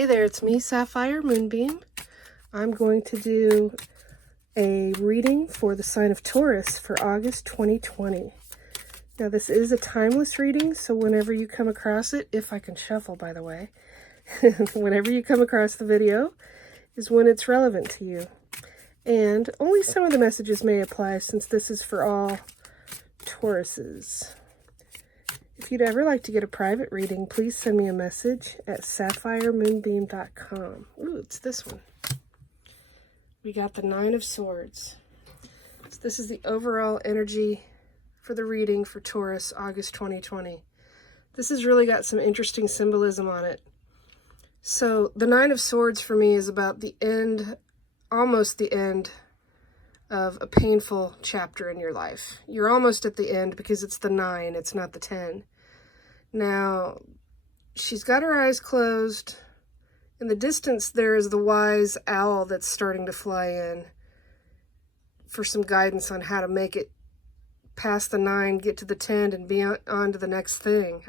Hey there, it's me, Sapphire Moonbeam. I'm going to do a reading for the sign of Taurus for August 2020. Now, this is a timeless reading, so whenever you come across it, if I can shuffle, by the way, whenever you come across the video is when it's relevant to you. And only some of the messages may apply since this is for all Tauruses. If you'd ever like to get a private reading, please send me a message at sapphiremoonbeam.com. Ooh, it's this one. We got the 9 of Swords. So this is the overall energy for the reading for Taurus, August 2020. This has really got some interesting symbolism on it. So the 9 of Swords for me is about the end, almost the end of a painful chapter in your life. You're almost at the end because it's the 9, it's not the 10. Now, she's got her eyes closed. In the distance, there is the wise owl that's starting to fly in for some guidance on how to make it past the 9, get to the 10, and be on to the next thing.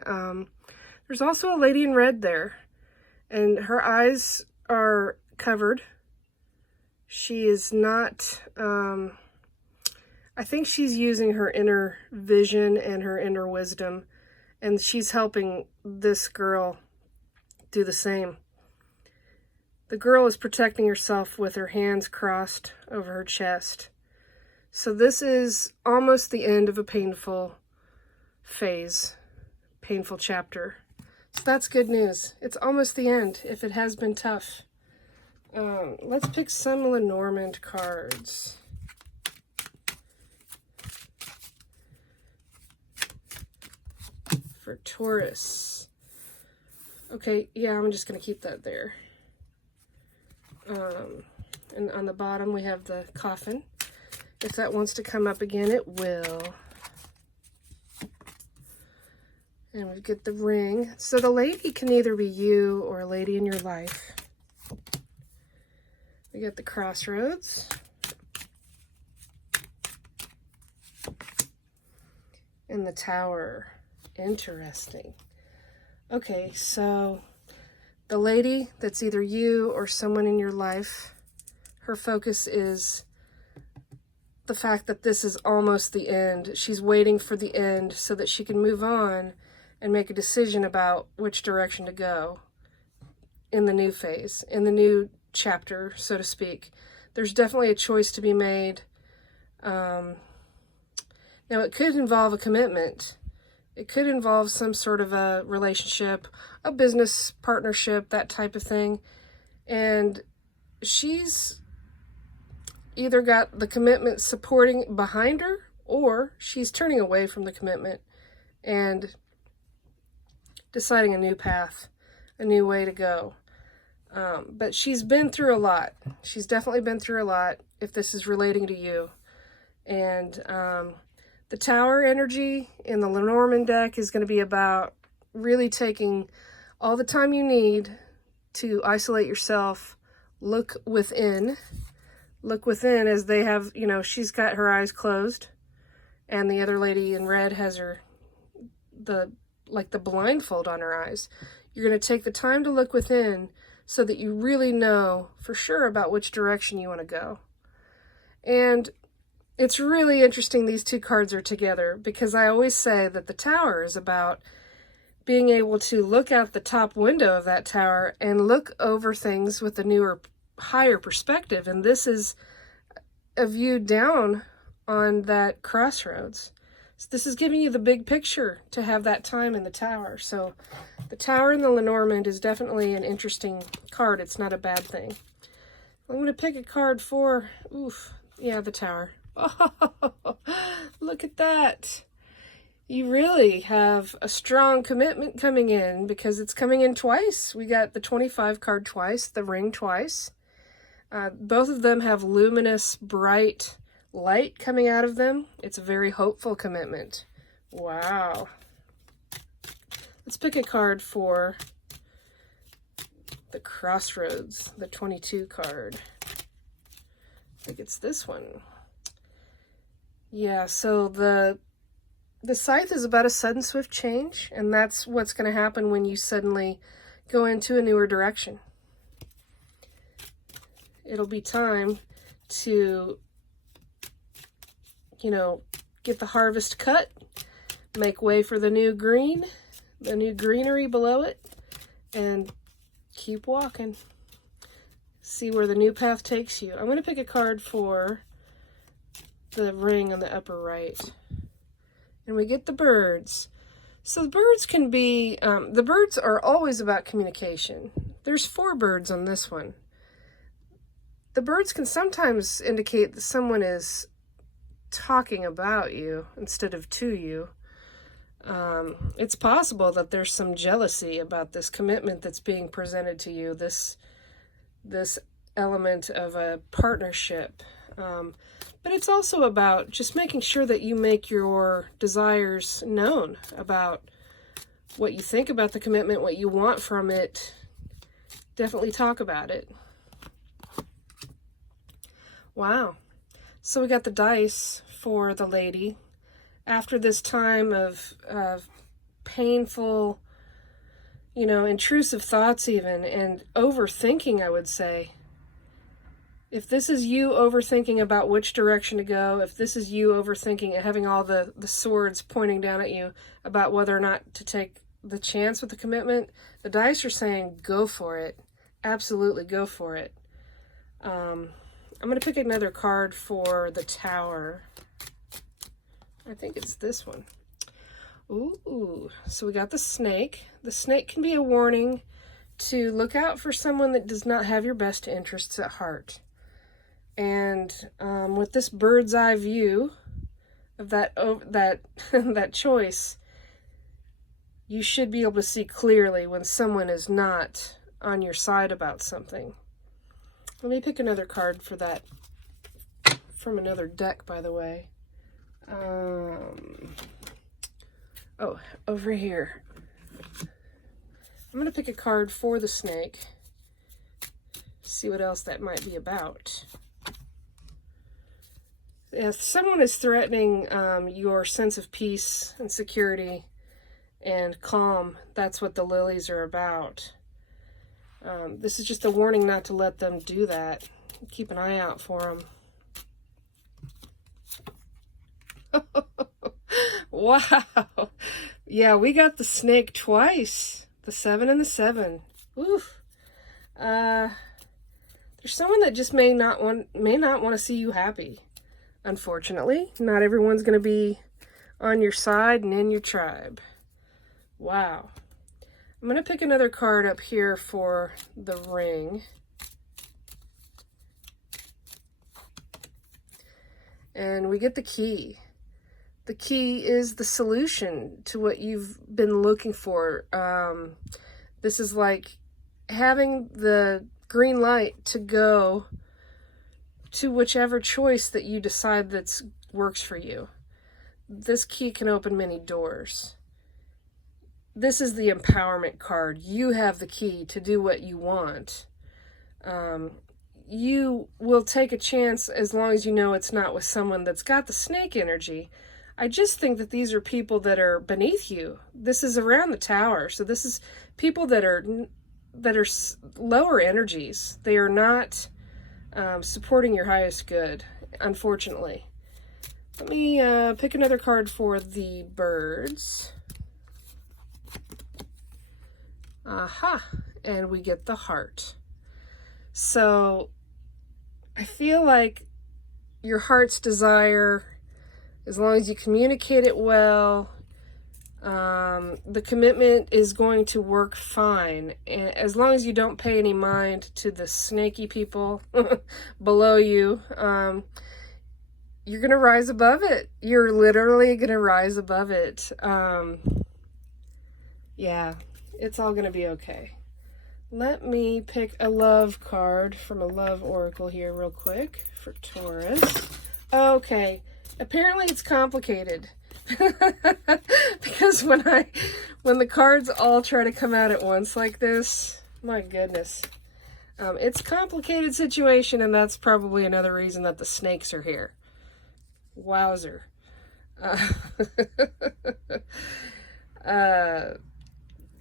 There's also a lady in red there, and her eyes are covered. She is not, I think she's using her inner vision and her inner wisdom, and she's helping this girl do the same. The girl is protecting herself with her hands crossed over her chest. So this is almost the end of a painful phase, painful chapter. So that's good news. It's almost the end if it has been tough. Let's pick some Lenormand cards. For Taurus. Okay, yeah, I'm just going to keep that there. And on the bottom we have the coffin. If that wants to come up again, it will. And we get the ring. So the lady can either be you or a lady in your life. We got the crossroads. And the tower. Interesting. Okay, so the lady that's either you or someone in your life, her focus is the fact that this is almost the end. She's waiting for the end so that she can move on and make a decision about which direction to go in the new phase, in the new chapter, so to speak. There's definitely a choice to be made. Now, it could involve a commitment. It could involve some sort of a relationship, a business partnership, that type of thing. And she's either got the commitment supporting behind her, or she's turning away from the commitment and deciding a new path, a new way to go. But she's been through a lot. She's definitely been through a lot if this is relating to you. And the tower energy in the Lenormand deck is going to be about really taking all the time you need to isolate yourself, look within as they have, you know, she's got her eyes closed and the other lady in red has her, the blindfold on her eyes. You're going to take the time to look within so that you really know for sure about which direction you want to go. And it's really interesting these two cards are together because I always say that the tower is about being able to look out the top window of that tower and look over things with a newer, higher perspective. And this is a view down on that crossroads. So this is giving you the big picture to have that time in the tower. So the tower in the Lenormand is definitely an interesting card. It's not a bad thing. I'm going to pick a card for, the tower. Oh, look at that. You really have a strong commitment coming in because it's coming in twice. We got the 25 card twice, the ring twice. Both of them have luminous, bright light coming out of them. It's a very hopeful commitment. Wow. Let's pick a card for the crossroads, the 22 card. I think it's this one. Yeah, so the scythe is about a sudden, swift change, and that's what's going to happen when you suddenly go into a newer direction. it'll be time to, you know, get the harvest cut, make way for the new green, the new greenery below it, and keep walking. See where the new path takes you. I'm going to pick a card for the ring on the upper right. And we get the birds. So the birds can be, the birds are always about communication. There's 4 birds on this one. The birds can sometimes indicate that someone is talking about you instead of to you. It's possible that there's some jealousy about this commitment that's being presented to you, this element of a partnership. But it's also about just making sure that you make your desires known about what you think about the commitment, what you want from it. Definitely talk about it. Wow. So we got the dice for the lady. After this time of painful, you know, intrusive thoughts even, and overthinking, I would say. If this is you overthinking about which direction to go, if this is you overthinking and having all the swords pointing down at you about whether or not to take the chance with the commitment, the dice are saying go for it. Absolutely go for it. I'm going to pick another card for the Tower. I think it's this one. Ooh, so we got the snake. The snake can be a warning to look out for someone that does not have your best interests at heart. And with this bird's eye view of that choice, you should be able to see clearly when someone is not on your side about something. Let me pick another card for that from another deck, by the way. Oh, over here. I'm going to pick a card for the snake. See what else that might be about. If someone is threatening your sense of peace and security and calm, that's what the lilies are about. This is just a warning not to let them do that. Keep an eye out for them. Wow. Yeah, we got the snake twice. The 7 and the 7. Oof. There's someone that just may not want to see you happy. Unfortunately, not everyone's going to be on your side and in your tribe. Wow. I'm going to pick another card up here for the ring. And we get the key. The key is the solution to what you've been looking for. This is like having the green light to go to whichever choice that you decide that works for you. This key can open many doors. This is the empowerment card. You have the key to do what you want. You will take a chance as long as you know it's not with someone that's got the snake energy. I just think that these are people that are beneath you. This is around the Tower. So this is people that are lower energies. They are not supporting your highest good, unfortunately. Let me pick another card for the birds. Aha, and we get the heart. So I feel like your heart's desire, as long as you communicate it well, the commitment is going to work fine. And as long as you don't pay any mind to the snaky people below you, you're going to rise above it. You're literally going to rise above it. Yeah, it's all going to be okay. Let me pick a love card from a love oracle here real quick for Taurus. Okay, apparently it's complicated. Because when the cards all try to come out at once like this, my goodness. It's a complicated situation, and that's probably another reason that the snakes are here. Wowzer.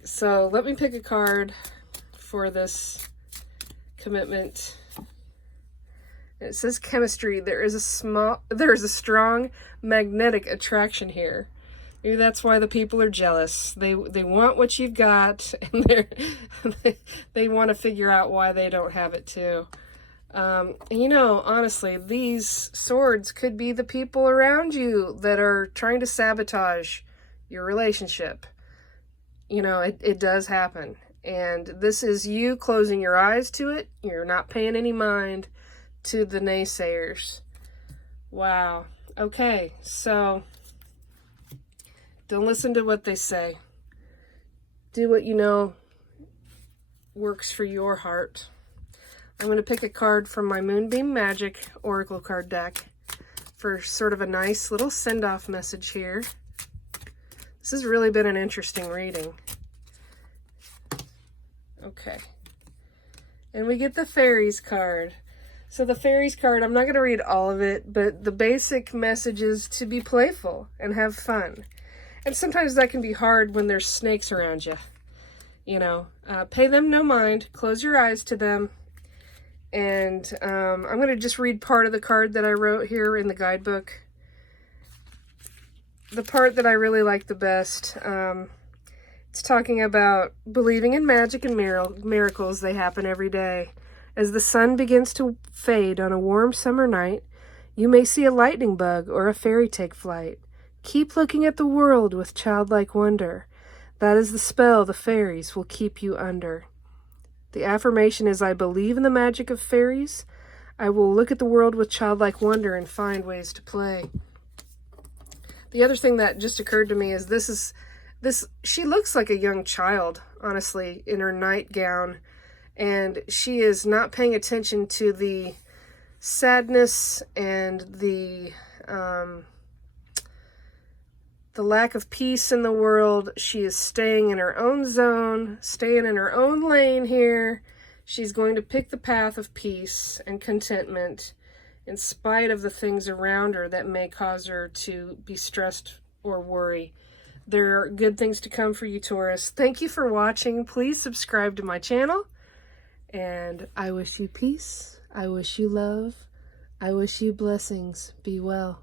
So let me pick a card for this commitment. And it says chemistry. There is a strong magnetic attraction here. Maybe that's why the people are jealous. They want what you've got, and they want to figure out why they don't have it too. You know, honestly, these swords could be the people around you that are trying to sabotage your relationship. You know, it does happen. And this is you closing your eyes to it. You're not paying any mind to the naysayers. Wow. Okay, so don't listen to what they say. Do what you know works for your heart. I'm going to pick a card from my Moonbeam Magick Oracle card deck for sort of a nice little send-off message here. This has really been an interesting reading. Okay. And we get the Fairies card. So the Fairies card, I'm not going to read all of it, but the basic message is to be playful and have fun. And sometimes that can be hard when there's snakes around you. You know, pay them no mind, close your eyes to them. And I'm going to just read part of the card that I wrote here in the guidebook. The part that I really like the best, it's talking about believing in magic and miracles. They happen every day. As the sun begins to fade on a warm summer night, you may see a lightning bug or a fairy take flight. Keep looking at the world with childlike wonder. That is the spell the fairies will keep you under. The affirmation is, I believe in the magic of fairies. I will look at the world with childlike wonder and find ways to play. The other thing that just occurred to me is she looks like a young child, honestly, in her nightgown. And she is not paying attention to the sadness and the lack of peace in the world. She is staying in her own zone, staying in her own lane here. She's going to pick the path of peace and contentment in spite of the things around her that may cause her to be stressed or worry. There are good things to come for you, Taurus. Thank you for watching. Please subscribe to my channel. And I wish you peace. I wish you love. I wish you blessings. Be well.